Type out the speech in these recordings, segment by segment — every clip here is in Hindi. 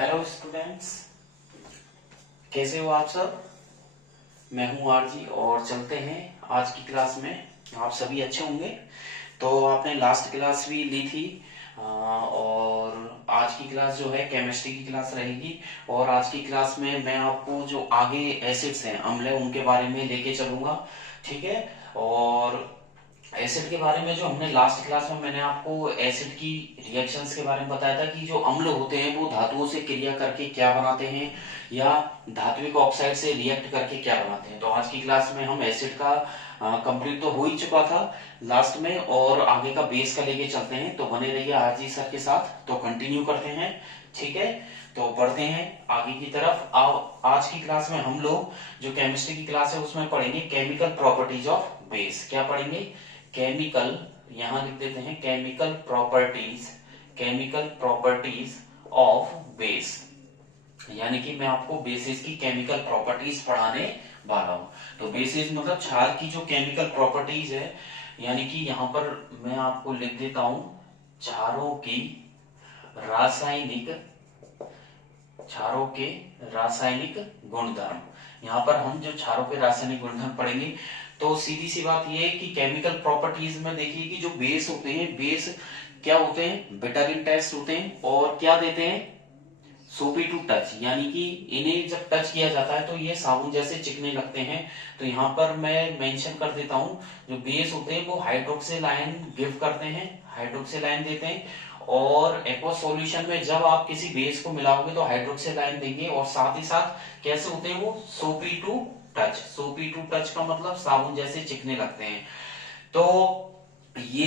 हेलो स्टूडेंट्स, कैसे हो आप सब। मैं हूं आरजी और चलते हैं आज की क्लास में। आप सभी अच्छे होंगे। तो आपने लास्ट क्लास भी ली थी और आज की क्लास जो है केमिस्ट्री की क्लास रहेगी। और आज की क्लास में मैं आपको जो आगे एसिड्स हैं, अम्ल है, उनके बारे में लेके चलूंगा। ठीक है। और एसिड के बारे में जो हमने लास्ट क्लास में मैंने आपको एसिड की रिएक्शंस के बारे में बताया था कि जो अम्ल होते हैं वो धातुओं से क्रिया करके क्या बनाते हैं या धात्विक ऑक्साइड से रिएक्ट करके क्या बनाते हैं। तो आज की क्लास में हम एसिड का कंप्लीट तो हो ही चुका था लास्ट में, और आगे का बेस का लेके चलते हैं। तो बने रहिए आरजी सर के साथ, तो कंटिन्यू करते हैं। ठीक है, तो बढ़ते हैं आगे की तरफ। आज की क्लास में हम लोग जो केमिस्ट्री की क्लास है उसमें पढ़ेंगे केमिकल प्रॉपर्टीज ऑफ बेस। क्या पढ़ेंगे? केमिकल, यहां लिख देते हैं chemical properties, chemical properties of base. यानी कि मैं आपको बेसिस की केमिकल प्रॉपर्टीज पढ़ाने वाला हूं। तो बेसिस मतलब क्षार की जो केमिकल प्रॉपर्टीज है, यानी कि यहां पर मैं आपको लिख देता हूं क्षारों की रासायनिक, क्षारों के रासायनिक गुणधर्म। यहाँ पर हम जो क्षारों के रासायनिक गुणधर्म पढ़ेंगे, तो सीधी सी बात यह है कि केमिकल प्रॉपर्टीज में देखिए कि जो बेस होते हैं, बेस क्या होते हैं? बेटाडिन टेस्ट होते हैं और क्या देते हैं? सोपी टू टच, यानी कि इन्हें जब टच किया जाता है तो ये साबुन जैसे चिकने लगते हैं। तो यहाँ पर मैं मेंशन कर देता हूं, जो बेस होते हैं वो हाइड्रोक्सिल आयन गिव करते हैं, हाइड्रोक्सिल आयन देते हैं। और एक्वस सॉल्यूशन में जब आप किसी बेस को मिलाओगे तो हाइड्रोक्सिल आयन देंगे। और साथ ही साथ कैसे होते हैं वो? सोपी टू टच। सोपी टू टच का मतलब साबुन जैसे चिकने लगते हैं। तो ये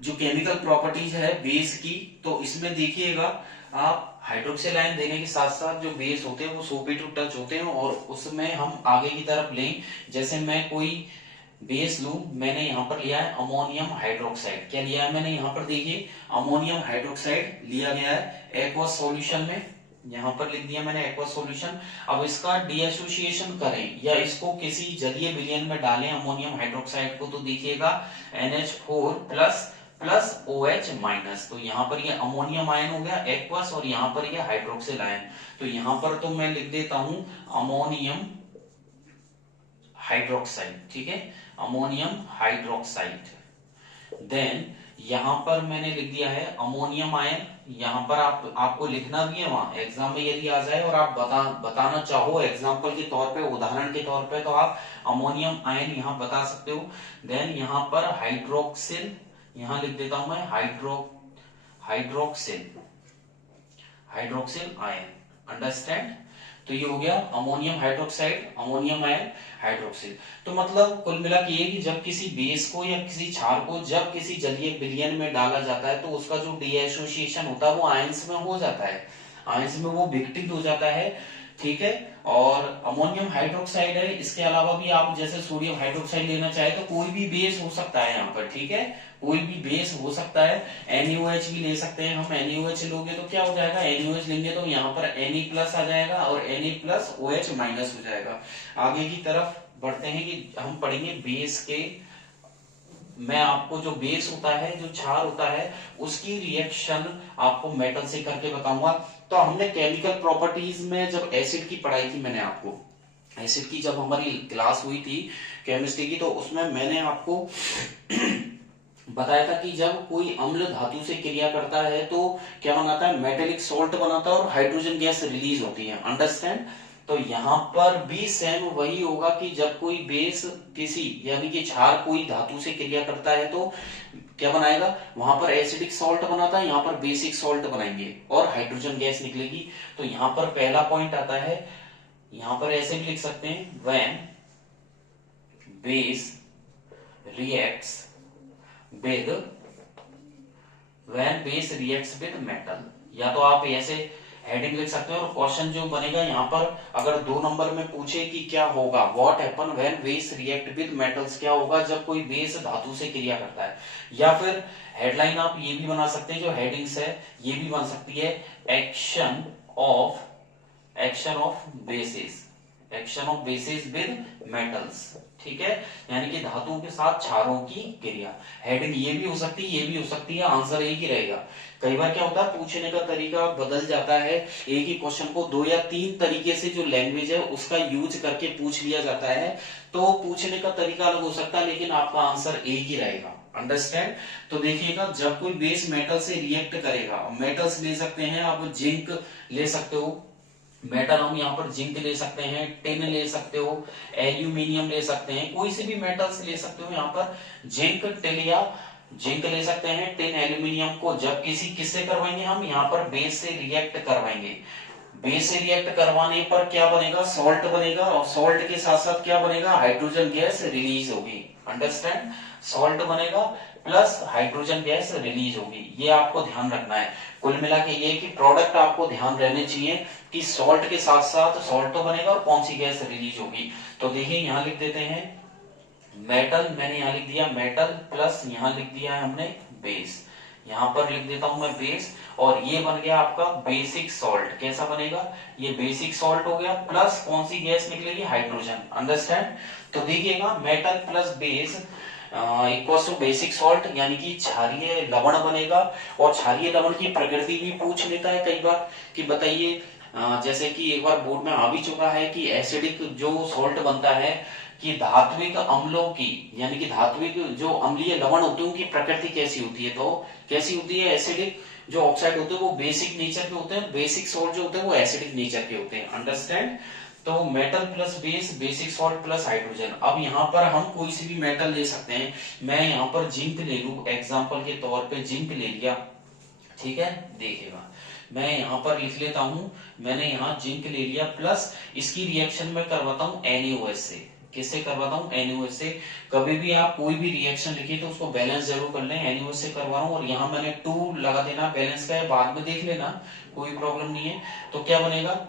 जो केमिकल प्रॉपर्टीज है बेस की, तो इसमें देखिएगा आप हाइड्रोक्सिल आयन देने के साथ साथ जो बेस होते हैं वो सोपी टू टच होते हैं। और उसमें हम आगे की तरफ लें, जैसे मैं कोई बेस लूं, मैंने यहां पर लिया है अमोनियम हाइड्रोक्साइड। क्या लिया है मैंने? यहां पर देखिए अमोनियम हाइड्रोक्साइड लिया गया है एक्वस सॉल्यूशन में, यहां पर लिख दिया मैंने एक्वस सॉल्यूशन। अब इसका डीएसोसिएशन करें या इसको किसी जलीय विलयन में डालें अमोनियम हाइड्रोक्साइड को, तो देखिएगा NH4 plus plus OH minus. तो यहाँ पर ये अमोनियम आयन हो गया एक्वस और यहाँ पर ये हाइड्रोक्सिल आयन। तो यहाँ पर तो मैं लिख देता हूं अमोनियम हाइड्रोक्साइड। ठीक है, अमोनियम हाइड्रोक्साइड। देन यहां पर मैंने लिख दिया है अमोनियम आयन। यहां पर आपको लिखना भी है वहां एग्जाम में, यदि आ जाए और आप बताना चाहो एग्जांपल के तौर पे, उदाहरण के तौर पे, तो आप अमोनियम आयन यहां बता सकते हो। देन यहां पर हाइड्रोक्सिल, यहां लिख देता हूं मैं हाइड्रोक्सिल, हाइड्रोक्सिल आयन। अंडरस्टैंड? तो ये हो गया ammonium hydroxide, ammonium ion, hydroxyl. तो मतलब कुल मिला के ये कि जब किसी बेस को या किसी क्षार को जब किसी जलीय विलयन में डाला जाता है तो उसका जो डीएसोसिएशन होता है वो आयंस में हो जाता है, आयंस में वो विघटित हो जाता है। ठीक है। और अमोनियम हाइड्रोक्साइड है, इसके अलावा भी आप जैसे सोडियम हाइड्रोक्साइड लेना चाहे तो कोई भी बेस हो सकता है यहाँ पर। ठीक है, कोई भी बेस हो सकता है। NaOH भी ले सकते हैं हम। NaOH लोगे तो क्या हो जाएगा? NaOH लेंगे तो यहाँ पर Na प्लस आ जाएगा और Na प्लस OH माइनस हो जाएगा। आगे की तरफ बढ़ते हैं कि हम पढ़ेंगे बेस के, मैं आपको जो बेस होता है, जो क्षार होता है, उसकी रिएक्शन आपको मेटल से करके बताऊंगा। तो हमने केमिकल प्रॉपर्टीज में जब एसिड की पढ़ाई की, मैंने आपको एसिड की जब हमारी क्लास हुई थी केमिस्ट्री की, तो उसमें मैंने आपको बताया था कि जब कोई अम्ल धातु से क्रिया करता है तो क्या बनाता है? मेटेलिक सॉल्ट बनाता है और हाइड्रोजन गैस रिलीज होती है। अंडरस्टैंड? तो यहां पर भी सेम वही होगा कि जब कोई बेस किसी, यानी कि क्षार कोई धातु से क्रिया करता है तो क्या बनाएगा? वहां पर एसिडिक सॉल्ट बनाता है, यहाँ पर बेसिक सॉल्ट बनाएंगे और हाइड्रोजन गैस निकलेगी। तो यहां पर पहला पॉइंट आता है, यहां पर ऐसे भी लिख सकते हैं, when base reacts with, when base reacts with metal. या तो आप ऐसे हेडिंग लिख सकते हो और क्वेश्चन जो बनेगा यहाँ पर, अगर 2 नंबर में पूछे कि क्या होगा, what happen when base react with metals, क्या होगा जब कोई बेस धातु से क्रिया करता है। या फिर हेडलाइन आप ये भी बना सकते हैं, जो हेडिंग्स है ये भी बन सकती है, action of basis, action of basis with metals, ठीक है, यानी कि धातुओं के साथ क्षारों की क्रिया। हेडिंग ये भी हो सकती है, ये भी हो सकती है, आंसर एक ही रहेगा। कई बार क्या होता है, पूछने का तरीका बदल जाता है, एक ही क्वेश्चन को 2 या 3 तरीके से जो लैंग्वेज है उसका यूज करके पूछ लिया जाता है, तो पूछने का तरीका अलग हो सकता है, लेकिन आपका आंसर एक ही रहेगा। अंडरस्टैंड? तो देखिएगा, जब कोई बेस मेटल से रिएक्ट करेगा, मेटल्स ले सकते हैं आप, जिंक ले सकते हो, मेटल हम यहाँ पर जिंक ले सकते हैं, टिन ले सकते हो, एल्यूमिनियम ले सकते हैं, कोई से भी मेटल्स ले सकते हो यहाँ पर, जिंक, टिन या जिंक ले सकते हैं, टिन, एल्यूमिनियम को जब किससे करवाएंगे हम, यहाँ पर बेस से रिएक्ट करवाएंगे। बेस से रिएक्ट करवाने पर क्या बनेगा, सॉल्ट बनेगा, और सॉल्ट के साथ साथ क्या बनेगा, हाइड्रोजन गैस रिलीज होगी। अंडरस्टैंड? सॉल्ट बनेगा प्लस हाइड्रोजन गैस रिलीज होगी, ये आपको ध्यान रखना है। कुल मिला के ये कि प्रोडक्ट आपको ध्यान रहने चाहिए कि सॉल्ट के साथ साथ सॉल्ट तो बनेगा और कौन सी गैस रिलीज होगी। तो देखिए यहां लिख देते हैं मेटल, मैंने यहां लिख दिया मेटल, प्लस यहां लिख दिया है हमने बेस, यहां पर लिख देता हूं मैं बेस, और ये बन गया आपका बेसिक सॉल्ट। कैसा बनेगा, ये बेसिक सॉल्ट हो गया, प्लस कौन सी गैस निकलेगी, हाइड्रोजन। अंडरस्टैंड? तो देखिएगा metal plus base equals to basic salt, यानी कि क्षारीय लवण बनेगा। और क्षारीय लवण की प्रकृति भी पूछ लेता है कई बार कि बताइए, जैसे कि एक बार बोर्ड में आ भी चुका है कि एसिडिक जो सॉल्ट बनता है, कि धात्विक अम्लों की, यानी कि धात्विक जो अम्लीय लवण होते हैं उनकी प्रकृति कैसी होती है, तो कैसी होती है, एसिडिक जो ऑक्साइड होते हैं वो बेसिक नेचर के होते हैं, बेसिक सॉल्ट जो होते हैं वो एसिडिक नेचर के होते हैं। अंडरस्टैंड? तो metal plus base, basic salt plus hydrogen. अब यहाँ पर हम कोई सी भी मेटल ले सकते हैं, मैं यहाँ पर जिंक ले लू, एग्जाम्पल के तौर पे जिंक ले लिया, ठीक है, देखिएगा मैं यहाँ पर लिख लेता हूं, मैंने यहाँ जिंक ले लिया, प्लस इसकी रिएक्शन में करवाता हूँ NaOH से। किससे करवाता हूँ, NaOH से। कभी भी आप कोई भी रिएक्शन लिखिए तो उसको बैलेंस जरूर कर लें, NaOH से करवा रहा हूँ, और यहाँ मैंने 2 लगा देना, बैलेंस का है, बाद में देख लेना, कोई प्रॉब्लम नहीं है। तो क्या बनेगा,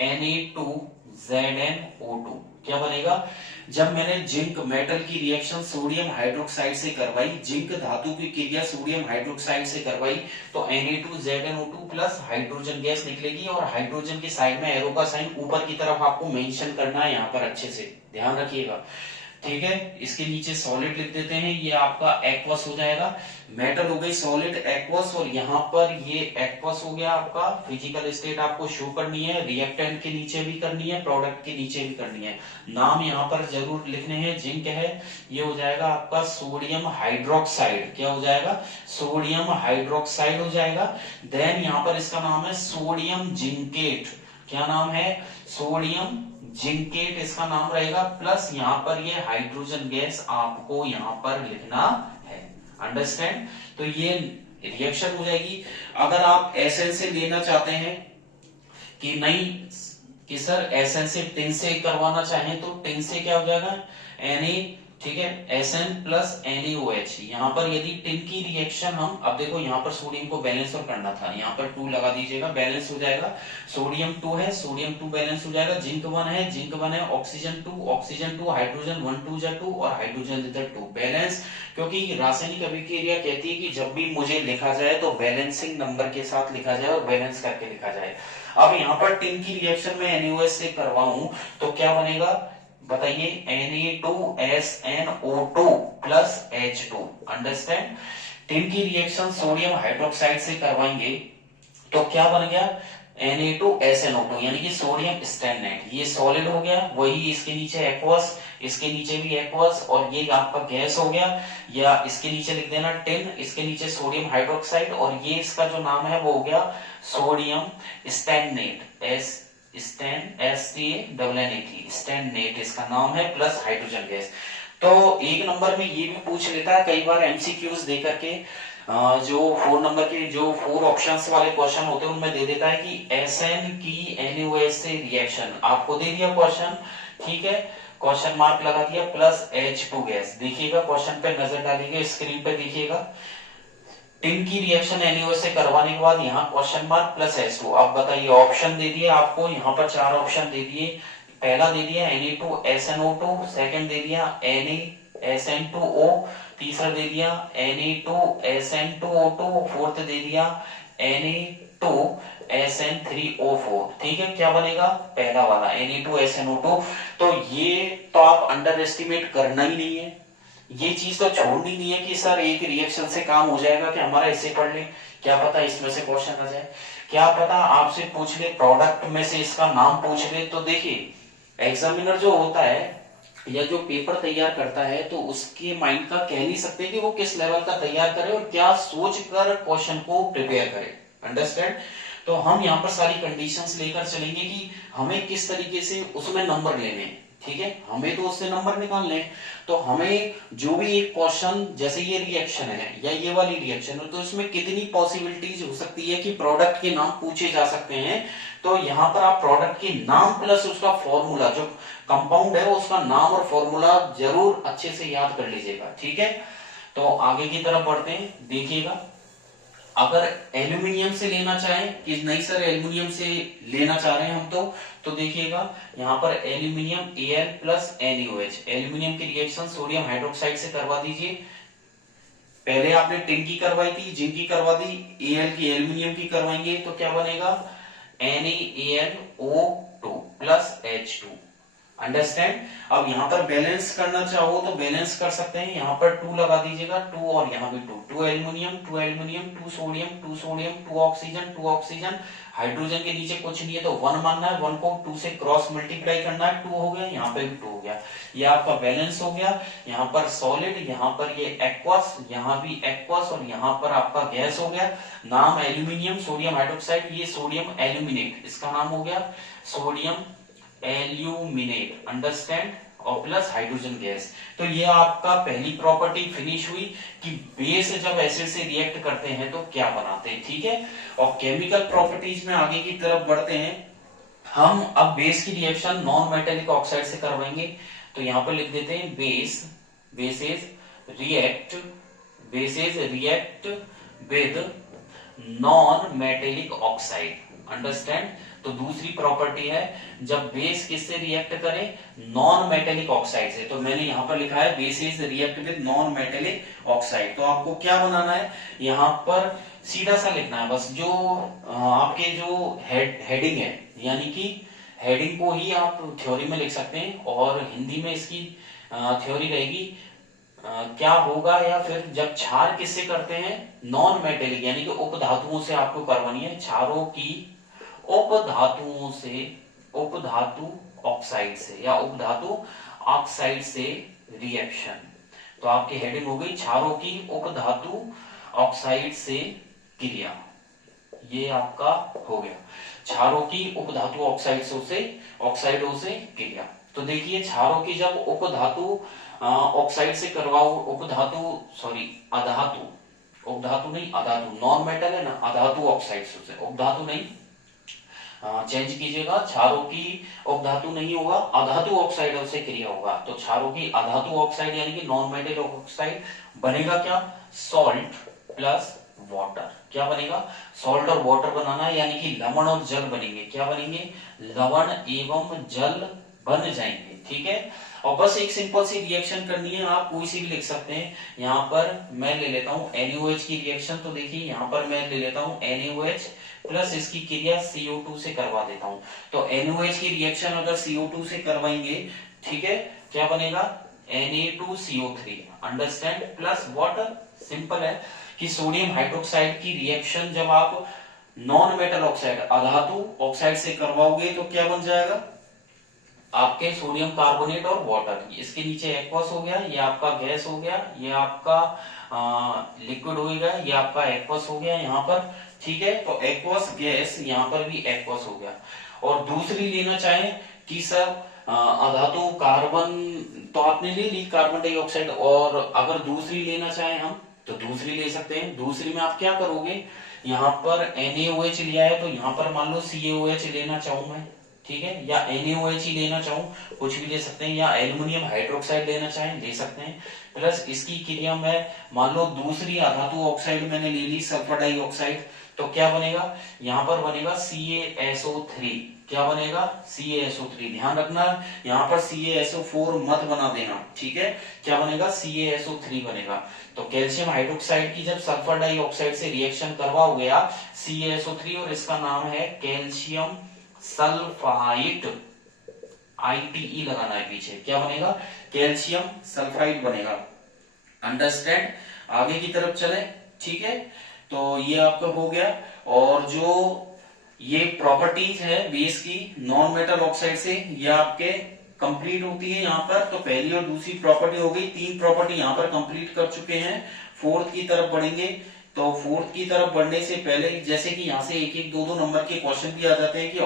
Na2ZnO2, क्या बनेगा, जब मैंने जिंक मेटल की रिएक्शन सोडियम हाइड्रोक्साइड से करवाई, जिंक धातु की क्रिया सोडियम हाइड्रोक्साइड से करवाई, तो Na2ZnO2 प्लस हाइड्रोजन गैस निकलेगी, और हाइड्रोजन की साइड में एरो का साइन ऊपर की तरफ आपको मेंशन करना है, यहाँ पर अच्छे से ध्यान रखिएगा, ठीक है। इसके नीचे सॉलिड लिख देते हैं, ये आपका एक्वस हो जाएगा, मेटल हो गई सॉलिड, एक्वस, और यहाँ पर ये एक्वस हो गया आपका, फिजिकल स्टेट आपको शो करनी है, रिएक्टेंट के नीचे भी करनी है, प्रोडक्ट के नीचे भी करनी है, नाम यहाँ पर जरूर लिखने हैं, जिंक है, ये हो जाएगा आपका सोडियम हाइड्रोक्साइड, क्या हो जाएगा, सोडियम हाइड्रोक्साइड हो जाएगा। देन यहाँ पर इसका नाम है सोडियम जिंकेट, क्या नाम है, सोडियम जिंकेट इसका नाम रहेगा, प्लस यहाँ पर ये हाइड्रोजन गैस आपको यहाँ पर लिखना है। अंडरस्टैंड? तो ये रिएक्शन हो जाएगी। अगर आप एसएन से लेना चाहते हैं कि नहीं कि सर एसएन से टिन से करवाना चाहें, तो टिन से क्या हो जाएगा, Na, ठीक है, Sn प्लस NaOH। यहाँ पर यदि टिन की रिएक्शन हम, अब देखो यहाँ पर सोडियम को बैलेंस और करना था, यहाँ पर 2 लगा दीजिएगा, बैलेंस हो जाएगा, सोडियम 2 है, सोडियम 2 बैलेंस हो जाएगा, जिंक 1 है, जिंक 1 है, ऑक्सीजन 2, ऑक्सीजन 2, हाइड्रोजन 1 2 जा 2, और हाइड्रोजन इधर 2, बैलेंस। क्योंकि रासायनिक अभिक्रिया कहती है कि जब भी मुझे लिखा जाए तो बैलेंसिंग नंबर के साथ लिखा जाए और बैलेंस करके लिखा जाए। अब यहाँ पर टिन की रिएक्शन में NaOH से करवाऊं तो क्या बनेगा, बताइए, Na2SnO2 plus H2। Understand? Tin की रिएक्शन सोडियम हाइड्रोक्साइड से करवाएंगे तो क्या बन गया, Na2SnO2, यानी कि सोडियम स्टैन्नेट, ये सॉलिड हो गया, वही इसके नीचे एक्वस, इसके नीचे भी एक्वस, और ये आपका गैस हो गया, या इसके नीचे लिख देना टिन, इसके नीचे सोडियम हाइड्रोक्साइड, और ये इसका जो नाम है वो हो गया सोडियम स्टैन्नेट, स्टैन्नेट इसका नाम है, प्लस हाइड्रोजन गैस। तो एक नंबर में ये भी पूछ लेता है कई बार एमसीक्यूज दे करके, जो 4 नंबर के जो 4 ऑप्शंस वाले क्वेश्चन होते हैं उनमें दे देता है कि एसएन की NaOH से रिएक्शन, आपको दे दिया क्वेश्चन, ठीक है, क्वेश्चन मार्क लगा दिया, प्लस H2 गैस। देखिएगा क्वेश्चन पे नजर डालिएगा, स्क्रीन पे देखिएगा, टिन की रिएक्शन NaOH से करवाने के बाद यहाँ क्वेश्चन मार्क प्लस H2। अब बताइए, ऑप्शन दे दिए आपको, यहाँ पर 4 ऑप्शन दे दिए, पहला दे दिया Na2SnO2, सेकंड दे दिया NaSN2O, तीसरा दे दिया Na2SN2O2, फोर्थ दे दिया Na2SN3O4, ठीक है, क्या बनेगा पहला वाला Na2SNO2। तो ये तो आप अंडर एस्टिमेट करना ही नहीं है, ये चीज तो छोड़नी नहीं है कि सर एक रिएक्शन से काम हो जाएगा कि हमारा इसे पढ़ ले, क्या पता इसमें से क्वेश्चन आ जाए, क्या पता आपसे पूछ ले प्रोडक्ट में से इसका नाम पूछ ले। तो देखिए एग्जामिनर जो होता है या जो पेपर तैयार करता है तो उसके माइंड का कह नहीं सकते कि वो किस लेवल का तैयार करे और क्या सोच कर क्वेश्चन को प्रिपेयर करे, अंडरस्टैंड। तो हम यहाँ पर सारी कंडीशंस लेकर चलेंगे कि हमें किस तरीके से उसमें नंबर लेने हैं, ठीक है, हमें तो उससे नंबर निकालने हैं। तो हमें जो भी एक क्वेश्चन, जैसे ये रिएक्शन है या ये वाली रिएक्शन है, तो इसमें कितनी पॉसिबिलिटीज हो सकती है कि प्रोडक्ट के नाम पूछे जा सकते हैं। तो यहाँ पर आप प्रोडक्ट के नाम प्लस उसका फॉर्मूला, जो कंपाउंड है उसका नाम और फॉर्मूला जरूर अच्छे से याद कर लीजिएगा, ठीक है। तो आगे की तरफ बढ़ते हैं, देखिएगा अगर एल्यूमिनियम से लेना चाहें कि नहीं सर एल्यूमिनियम से लेना चाह रहे हैं हम, तो देखिएगा यहाँ पर aluminium Al plus NaOH, aluminium की रिएक्शन सोडियम हाइड्रोक्साइड से करवा दीजिए। पहले आपने टिन की करवाई थी, जिंक की करवा दी, Al की एल्यूमिनियम की करवाएंगे तो क्या बनेगा NaLO2 प्लस H2, अंडरस्टैंड। अब यहाँ पर बैलेंस करना चाहो तो बैलेंस कर सकते हैं, यहाँ पर 2 लगा दीजिएगा, 2 और यहाँ भी 2, 2 aluminium 2 aluminium 2 sodium 2 sodium 2 oxygen 2 oxygen, hydrogen के नीचे कुछ नहीं है तो 1 मानना है, 1 को 2 से क्रॉस मल्टीप्लाई करना है, 2 हो गया, यहाँ पे भी 2 हो गया, ये आपका बैलेंस हो गया। यहाँ पर सॉलिड, यहाँ पर ये एक्वस, यहाँ भी एक्वस और यहाँ पर आपका गैस हो गया। नाम एल्यूमिनियम सोडियम हाइड्रोक्साइड, ये सोडियम एल्यूमिनेट, इसका नाम हो गया सोडियम एल्यूमिनेट, अंडरस्टैंड, और प्लस हाइड्रोजन गैस। तो ये आपका पहली प्रॉपर्टी फिनिश हुई कि बेस जब एसिड से रिएक्ट करते हैं तो क्या बनाते हैं, ठीक है। और केमिकल प्रॉपर्टीज में आगे की तरफ बढ़ते हैं हम। अब बेस की रिएक्शन नॉन मेटेलिक ऑक्साइड से करवाएंगे, तो यहां पर लिख देते हैं bases react with non metallic oxide, understand. तो दूसरी प्रॉपर्टी है जब बेस किससे रिएक्ट करें, नॉन मेटेलिक ऑक्साइड से, तो मैंने यहां पर लिखा है bases react with non metallic oxide. तो आपको क्या बनाना है, यहां पर सीधा सा लिखना है बस, जो आपके जो हेडिंग है, यानी कि हेडिंग को ही आप थ्योरी में लिख सकते हैं और हिंदी में इसकी थ्योरी रहेगी क्या होगा, या फिर जब क्षार किससे करते हैं, नॉन मेटेलिक यानी कि उपधातुओं से आपको करवानी है, क्षारों की उपधातुओं से, उपधातु ऑक्साइड से या उपधातु ऑक्साइड से रिएक्शन। तो आपकी हेडिंग हो गई क्षारों की उपधातु ऑक्साइड से क्रिया, ये आपका हो गया क्षारों की उपधातु ऑक्साइडों से क्रिया। तो देखिए क्षारों की जब उपधातु ऑक्साइड से करवाओ, उपधातु नहीं अधातु, नॉन मेटल है ना, अधातु ऑक्साइड से, उपधातु नहीं, चेंज कीजिएगा, क्षारों की उपधातु नहीं होगा, अधातु ऑक्साइडों से क्रिया होगा। तो क्षारों की अधातु ऑक्साइड यानी कि नॉन मेटल ऑक्साइड बनेगा क्या, सॉल्ट प्लस वाटर। क्या बनेगा, सॉल्ट और वाटर बनाना है, यानी कि लवण और जल बनेंगे। क्या बनेंगे, लवण एवं जल बन जाएंगे, ठीक है। और बस एक सिंपल सी रिएक्शन करनी है, आप कोई सी भी लिख सकते हैं। यहाँ पर मैं ले लेता हूँ NaOH की रिएक्शन, तो देखिए यहाँ पर मैं ले लेता हूँ NaOH प्लस इसकी क्रिया CO2 से करवा देता हूँ। तो NaOH की रिएक्शन अगर CO2 से करवाएंगे, ठीक है, क्या बनेगा Na2CO3, understand, plus water. Simple है कि सोडियम हाइड्रोक्साइड की रिएक्शन जब आप नॉन मेटल ऑक्साइड अधातु ऑक्साइड से करवाओगे तो क्या बन जाएगा, आपके सोडियम कार्बोनेट और वाटर, इसके नीचे एक्वस हो गया, ये आपका गैस हो गया, ये आपका लिक्विड हो गया, ये आपका एक्वस हो गया यहाँ पर, ठीक है। तो एक्वस गैस, यहाँ पर भी एक्वस हो गया। और दूसरी लेना चाहें कि सर अधातु कार्बन, तो आपने ले ली कार्बन डाइऑक्साइड, और अगर दूसरी लेना चाहें हम तो दूसरी ले सकते हैं। दूसरी में आप क्या करोगे, यहाँ पर NaOH लिया है तो यहाँ पर मान लो CaOH लेना चाहूं मैं, ठीक है, या NaOH ही लेना चाहूं, कुछ भी ले सकते हैं, या एल्यूमिनियम हाइड्रोक्साइड लेना चाहें ले सकते हैं। प्लस इसकी क्रिया में मान लो दूसरी अधातु ऑक्साइड मैंने ले ली, सल्फर डाइऑक्साइड, तो क्या बनेगा, यहाँ पर बनेगा CaSO3। क्या बनेगा, CaSO3। ध्यान रखना यहाँ पर CaSO4 मत बना देना, ठीक है। क्या बनेगा, CaSO3 बनेगा। तो कैल्शियम हाइड्रोक्साइड की जब सल्फर डाइऑक्साइड से रिएक्शन करवाओगे आप CaSO3, और इसका नाम है कैल्शियम सल्फाइड, ITE लगाना है पीछे। क्या बनेगा, कैल्शियम सल्फाइड बनेगा। अंडरस्टैंड। आगे की तरफ चले, ठीक है। तो ये आपका हो गया। और जो ये प्रॉपर्टीज है बेस की नॉन मेटल ऑक्साइड से, ये आपके कंप्लीट होती है यहाँ पर। तो पहली और दूसरी प्रॉपर्टी हो गई, 3 प्रॉपर्टी यहाँ पर कंप्लीट कर चुके हैं। फोर्थ की तरफ बढ़ेंगे। तो फोर्थ की तरफ बढ़ने से पहले, जैसे कि यहाँ से एक एक दो दो नंबर के क्वेश्चन भी आ जाते हैं कि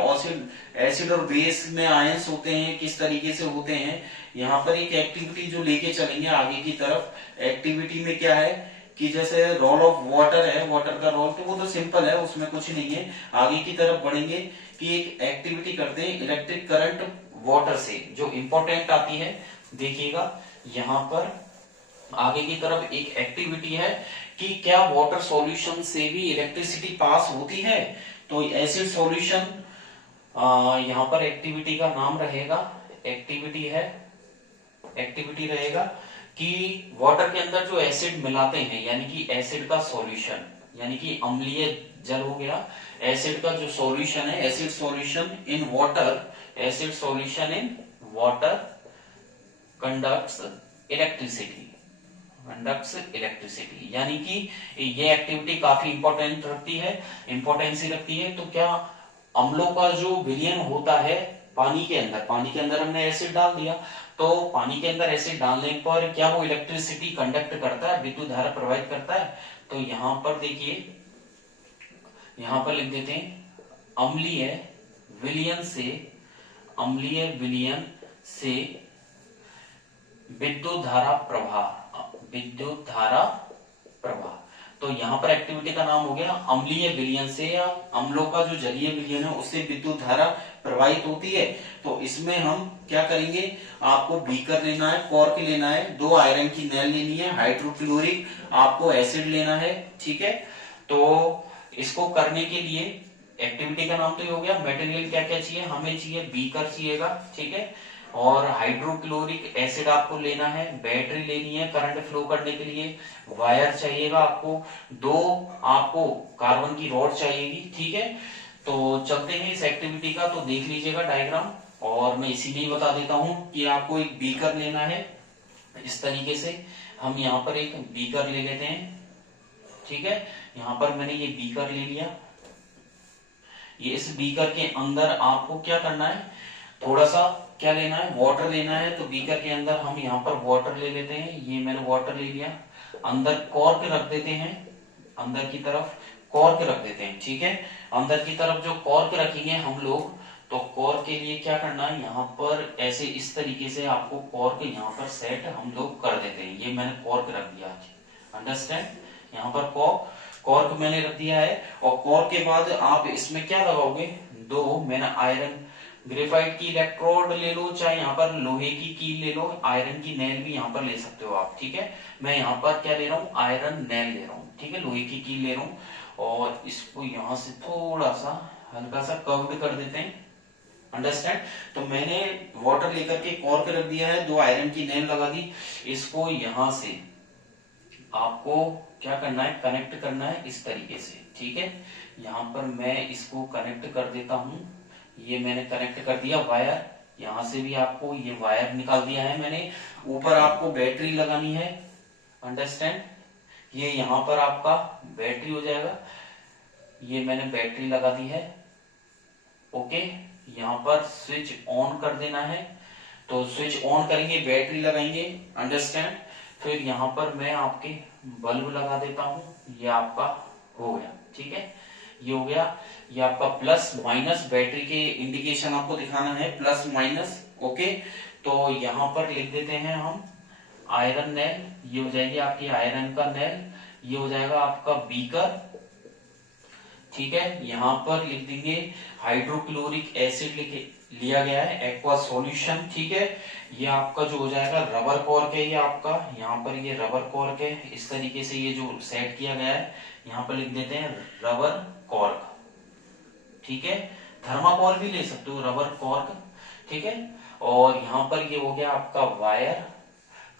एसिड और बेस में आयंस होते हैं, किस तरीके से होते हैं। यहाँ पर एक एक्टिविटी जो लेके चलेंगे आगे की तरफ। एक्टिविटी में क्या है कि जैसे रोल ऑफ वाटर है, वाटर का रोल, तो वो तो सिंपल है, उसमें कुछ नहीं है। आगे की तरफ बढ़ेंगे कि एक एक्टिविटी करते हैं इलेक्ट्रिक करंट वाटर से, जो इंपॉर्टेंट आती है। देखिएगा यहाँ पर आगे की तरफ एक एक्टिविटी है कि क्या वाटर सॉल्यूशन से भी इलेक्ट्रिसिटी पास होती है। तो एसिड सॉल्यूशन, यहाँ पर एक्टिविटी का नाम रहेगा, एक्टिविटी रहेगा कि वाटर के अंदर जो एसिड मिलाते हैं, यानी कि एसिड का सॉल्यूशन, यानी कि अम्लीय जल हो गया, एसिड का जो सॉल्यूशन है, acid solution in water, acid solution in water conducts electricity, यानी कि ये एक्टिविटी काफी इंपॉर्टेंट रखती है, इंपॉर्टेंसी रखती है। तो क्या अम्लों का जो विलयन होता है पानी के अंदर हमने एसिड डाल दिया, तो पानी के अंदर एसिड डालने पर क्या वो इलेक्ट्रिसिटी कंडक्ट करता है, विद्युत धारा प्रवाहित करता है। तो यहां पर देखिए, यहां पर लिख देते हैं अम्लीय विलयन से विद्युत धारा प्रवाह। तो यहाँ पर एक्टिविटी का नाम हो गया अम्लीय विलयन से, या अम्लों का जो जलीय विलयन है उससे विद्युत धारा प्रवाहित होती है। तो इसमें हम क्या करेंगे, आपको बीकर लेना है, कॉर्क लेना है, 2 आयरन की नेल लेनी है, हाइड्रोक्लोरिक आपको एसिड लेना है, ठीक है। तो इसको करने के लिए एक्टिविटी का नाम तो ये हो गया। मटेरियल क्या क्या चाहिए, हमें चाहिए बीकर चाहिएगा, ठीक है, और हाइड्रोक्लोरिक एसिड आपको लेना है, बैटरी लेनी है करंट फ्लो करने के लिए, वायर चाहिएगा आपको, 2 आपको कार्बन की रॉड चाहिएगी, ठीक है। तो चलते हैं इस एक्टिविटी का, तो देख लीजिएगा डायग्राम, और मैं इसीलिए बता देता हूं कि आपको एक बीकर लेना है। इस तरीके से हम यहाँ पर एक बीकर ले लेते हैं, ठीक है। यहाँ पर मैंने ये बीकर ले लिया। ये इस बीकर के अंदर आपको क्या करना है, थोड़ा सा क्या लेना है, वाटर लेना है। तो बीकर के अंदर हम यहाँ पर वाटर ले लेते हैं, ये मैंने वाटर ले लिया। अंदर कॉर्क रख देते हैं, अंदर की तरफ कॉर्क रख देते हैं, ठीक है। अंदर की तरफ जो कॉर्क रखेंगे हम लोग, तो कॉर्क के लिए क्या करना है, यहाँ पर ऐसे इस तरीके से आपको कॉर्क यहाँ पर सेट हम लोग कर देते हैं। ये मैंने कॉर्क रख दिया, अंडरस्टैंड। यहाँ पर कॉर्क मैंने रख दिया है। और कॉर्क के बाद आप इसमें क्या लगाओगे, 2 मैंने आयरन ग्रेफाइट की इलेक्ट्रोड ले लो, चाहे यहाँ पर लोहे की कील ले लो, आयरन की नेल भी यहाँ पर ले सकते हो आप, ठीक है। मैं यहाँ पर क्या ले रहा हूँ, आयरन नेल ले रहा हूँ, ठीक है, लोहे की कील ले रहा हूँ। और इसको यहाँ से थोड़ा सा हल्का सा कर्व्ड कर देते हैं, अंडरस्टैंड। तो मैंने वाटर लेकर के कॉर्क रख दिया है, 2 आयरन की नेल लगा दी। इसको यहाँ से आपको क्या करना है, कनेक्ट करना है इस तरीके से, ठीक है। यहाँ पर मैं इसको कनेक्ट कर देता हूं, ये मैंने कनेक्ट कर दिया वायर। यहां से भी आपको ये वायर निकाल दिया है मैंने। ऊपर आपको बैटरी लगानी है, अंडरस्टैंड। ये यहाँ पर आपका बैटरी हो जाएगा, ये मैंने बैटरी लगा दी है, ओके। यहाँ पर स्विच ऑन कर देना है, तो स्विच ऑन करेंगे, बैटरी लगाएंगे, अंडरस्टैंड। फिर यहाँ पर मैं आपके बल्ब लगा देता हूं, ये आपका हो गया, ठीक है, ये हो गया। ये आपका प्लस माइनस बैटरी के इंडिकेशन आपको दिखाना है, प्लस माइनस, ओके। तो यहाँ पर लिख देते हैं हम आयरन नेल, ये हो जाएगी आपकी आयरन का नेल, ये हो जाएगा आपका बीकर, ठीक है, यहाँ पर लिख देंगे हाइड्रोक्लोरिक एसिड लिया गया है, एक्वा सॉल्यूशन। ठीक है, ये आपका जो हो जाएगा रबर कॉर्क है, ये आपका यहाँ पर ये रबर कॉर्क है, इस तरीके से ये जो सेट किया गया है यहाँ पर लिख देते हैं रबर कॉर्क। ठीक है, थर्माकोल भी ले सकते हो, रबर कॉर्क। ठीक है, और यहाँ पर ये हो गया आपका वायर,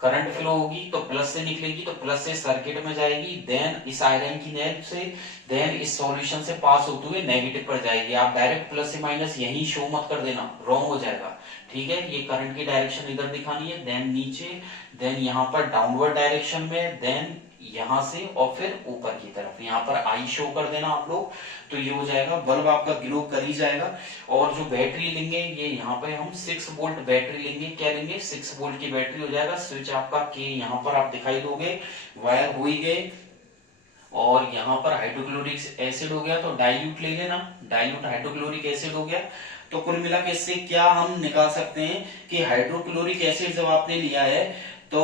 करंट फ्लो होगी तो प्लस से निकलेगी, तो प्लस से सर्किट में जाएगी, देन इस आयरन की नेट से, देन इस सॉल्यूशन से पास होते हुए नेगेटिव पर जाएगी। आप डायरेक्ट प्लस से माइनस यही शो मत कर देना, रॉन्ग हो जाएगा। ठीक है, ये करंट की डायरेक्शन इधर दिखानी है, देन नीचे, देन यहाँ पर डाउनवर्ड डायरेक्शन में, देन यहां से और फिर ऊपर की तरफ। यहाँ पर आई शो कर देना आप लोग, तो ये हो जाएगा, बल्ब आपका ग्लो कर ही जाएगा। और जो बैटरी लेंगे, ये यहाँ पे हम 6 वोल्ट बैटरी लेंगे। क्या लेंगे? 6 वोल्ट की बैटरी हो जाएगा। स्विच आपका के यहाँ पर आप दिखाई दोगे, वायर हो ही गए। और यहाँ पर हाइड्रोक्लोरिक एसिड हो गया, तो डाइल्यूट ले लेना, डाइल्यूट हाइड्रोक्लोरिक एसिड हो गया। तो कुल मिला के इससे क्या हम निकाल सकते हैं कि हाइड्रोक्लोरिक एसिड जब आपने लिया है तो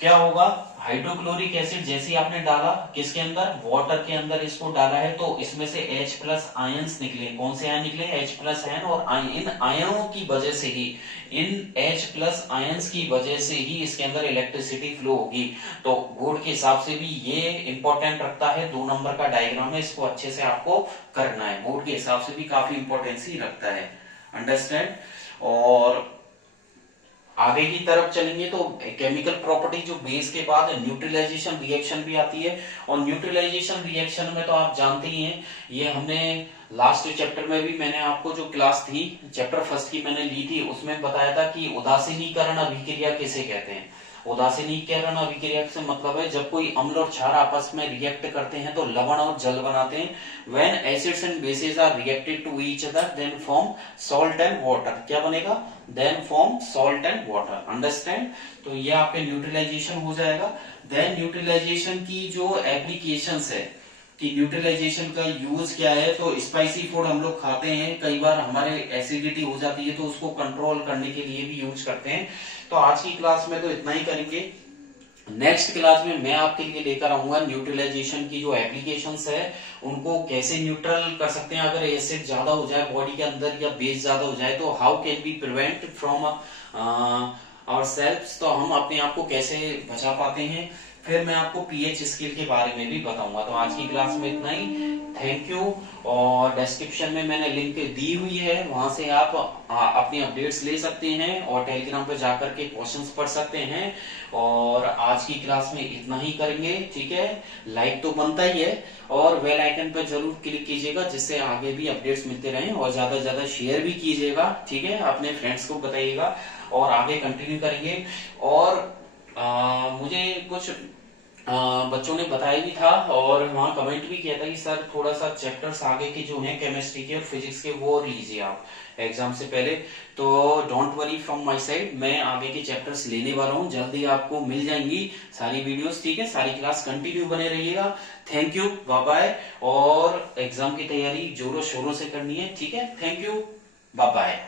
क्या होगा, हाइड्रोक्लोरिक एसिड जैसे ही आपने डाला किसके अंदर, वाटर के अंदर इसको डाला है, तो इसमें से H प्लस आयंस निकले। कौन से आयन निकले? H plus ion. और इन आयनों की वजह से ही, इन H प्लस आयंस की वजह से ही इसके अंदर इलेक्ट्रिसिटी फ्लो होगी। तो बोर्ड के हिसाब से भी ये इंपॉर्टेंट रखता है, 2 नंबर का डायग्राम है, इसको अच्छे से आपको करना है। बोर्ड के हिसाब से भी काफी इंपॉर्टेंस ही रखता है, अंडरस्टैंड। और आगे की तरफ चलेंगे तो केमिकल प्रॉपर्टी, जो बेस के बाद न्यूट्रलाइजेशन रिएक्शन भी आती है। और न्यूट्रलाइजेशन रिएक्शन में तो आप जानते ही हैं, ये हमने लास्ट चैप्टर में भी, मैंने आपको जो क्लास थी चैप्टर फर्स्ट की मैंने ली थी, उसमें बताया था कि उदासीनीकरण अभिक्रिया किसे कहते हैं। उदासीनीकरण अभिक्रिया से मतलब है जब कोई अम्ल और क्षार आपस में रिएक्ट करते हैं तो लवण और जल बनाते हैं। When acids and bases are reacted to each other then form salt and water. क्या बनेगा? Then form salt and water, understand. तो ये आपके न्यूट्रलाइजेशन हो जाएगा। देन न्यूट्रलाइजेशन की जो एप्लीकेशंस है कि न्यूट्रलाइजेशन का यूज क्या है, तो स्पाइसी फूड हम लोग खाते हैं, कई बार हमारे एसिडिटी हो जाती है तो उसको कंट्रोल करने के लिए भी यूज करते हैं। तो आज की क्लास में तो इतना ही करेंगे। नेक्स्ट क्लास में मैं आपके लिए लेकर आऊंगा न्यूट्रलाइजेशन की जो एप्लीकेशंस है, उनको कैसे न्यूट्रल कर सकते हैं। अगर एसिड ज्यादा हो जाए बॉडी के अंदर या बेस ज्यादा हो जाए तो how can be prevent from our self, तो हम अपने आप को कैसे बचा पाते हैं। फिर मैं आपको पीएच स्केल के बारे में भी बताऊंगा। तो आज की क्लास में इतना ही, थैंक यू। और डिस्क्रिप्शन में मैंने लिंक दी हुई है, वहां से आप अपनी अपडेट्स ले सकते हैं और टेलीग्राम पे जाकर के क्वेश्चंस पढ़ सकते हैं। और आज की क्लास में इतना ही करेंगे, ठीक है। लाइक तो बनता ही है और बेल आइकन पर जरूर क्लिक कीजिएगा, जिससे आगे भी अपडेट्स मिलते रहें। और ज्यादा से ज्यादा शेयर भी कीजिएगा, ठीक है, अपने फ्रेंड्स को बताइएगा। और आगे कंटिन्यू करेंगे। और मुझे कुछ बच्चों ने बताया भी था और वहाँ कमेंट भी किया था कि सर थोड़ा सा चैप्टर्स आगे के जो हैं केमिस्ट्री के और फिजिक्स के वो लीजिए आप एग्जाम से पहले। तो don't worry from my side, मैं आगे के चैप्टर्स लेने वाला हूँ, जल्दी आपको मिल जाएंगी सारी वीडियोस, ठीक है। सारी क्लास कंटिन्यू बने रहिएगा। Thank you, bye bye. और एग्जाम की तैयारी जोरों शोरों से करनी है, ठीक है। Thank you, bye bye.